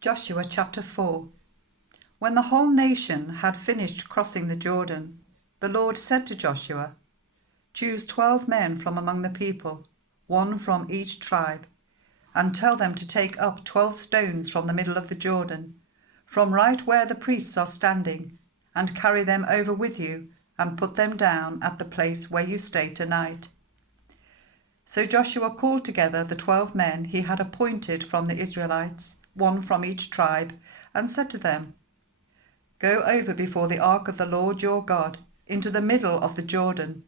Joshua chapter 4. When the whole nation had finished crossing the Jordan, the Lord said to Joshua, "Choose 12 men from among the people, one from each tribe, and tell them to take up 12 stones from the middle of the Jordan, from right where the priests are standing, and carry them over with you, and put them down at the place where you stay tonight." So Joshua called together the 12 men he had appointed from the Israelites, one from each tribe, and said to them, "Go over before the ark of the Lord your God into the middle of the Jordan.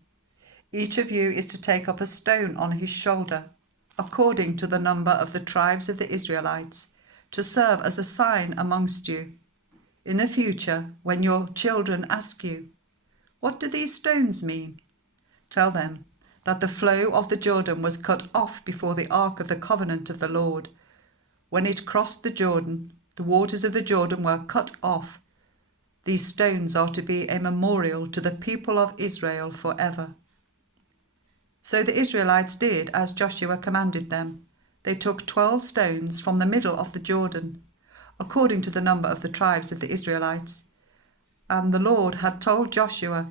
Each of you is to take up a stone on his shoulder, according to the number of the tribes of the Israelites, to serve as a sign amongst you. In the future, when your children ask you, 'What do these stones mean?' tell them that the flow of the Jordan was cut off before the ark of the covenant of the Lord. When it crossed the Jordan, the waters of the Jordan were cut off. These stones are to be a memorial to the people of Israel forever." So the Israelites did as Joshua commanded them. They took 12 stones from the middle of the Jordan, according to the number of the tribes of the Israelites. And the Lord had told Joshua,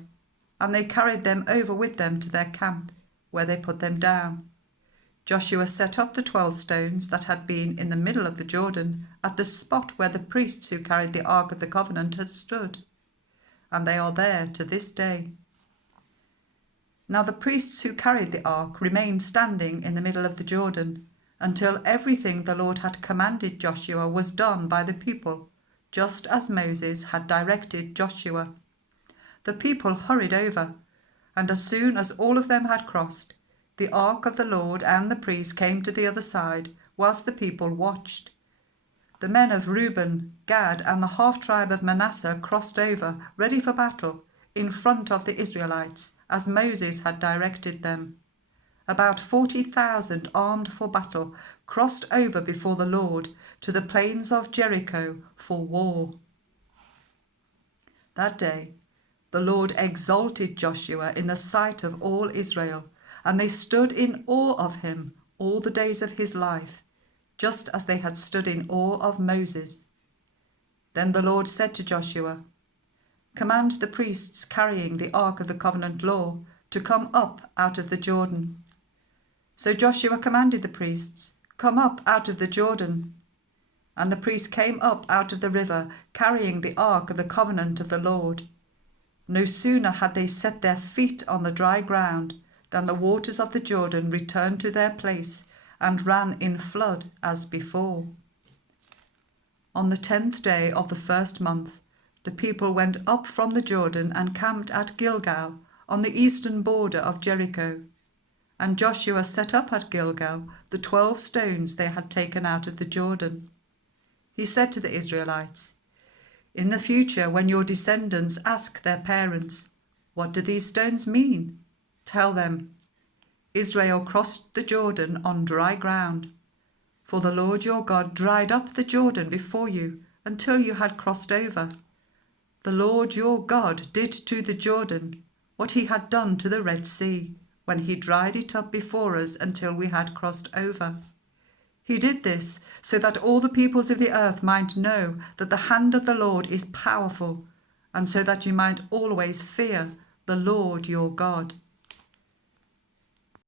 and they carried them over with them to their camp, where they put them down. Joshua set up the 12 stones that had been in the middle of the Jordan at the spot where the priests who carried the Ark of the Covenant had stood, and they are there to this day. Now the priests who carried the ark remained standing in the middle of the Jordan until everything the Lord had commanded Joshua was done by the people, just as Moses had directed Joshua. The people hurried over, and as soon as all of them had crossed, the ark of the Lord and the priests came to the other side, whilst the people watched. The men of Reuben, Gad, and the half-tribe of Manasseh crossed over, ready for battle, in front of the Israelites, as Moses had directed them. About 40,000 armed for battle crossed over before the Lord to the plains of Jericho for war. That day the Lord exalted Joshua in the sight of all Israel, and they stood in awe of him all the days of his life, just as they had stood in awe of Moses. Then the Lord said to Joshua, "Command the priests carrying the ark of the covenant law to come up out of the Jordan." So Joshua commanded the priests, "Come up out of the Jordan." And the priests came up out of the river, carrying the ark of the covenant of the Lord. No sooner had they set their feet on the dry ground than the waters of the Jordan returned to their place and ran in flood as before. On the 10th day of the first month, the people went up from the Jordan and camped at Gilgal on the eastern border of Jericho. And Joshua set up at Gilgal the 12 stones they had taken out of the Jordan. He said to the Israelites, "In the future, when your descendants ask their parents, 'What do these stones mean?' tell them, 'Israel crossed the Jordan on dry ground. For the Lord your God dried up the Jordan before you until you had crossed over. The Lord your God did to the Jordan what he had done to the Red Sea, when he dried it up before us until we had crossed over. He did this so that all the peoples of the earth might know that the hand of the Lord is powerful, and so that you might always fear the Lord your God.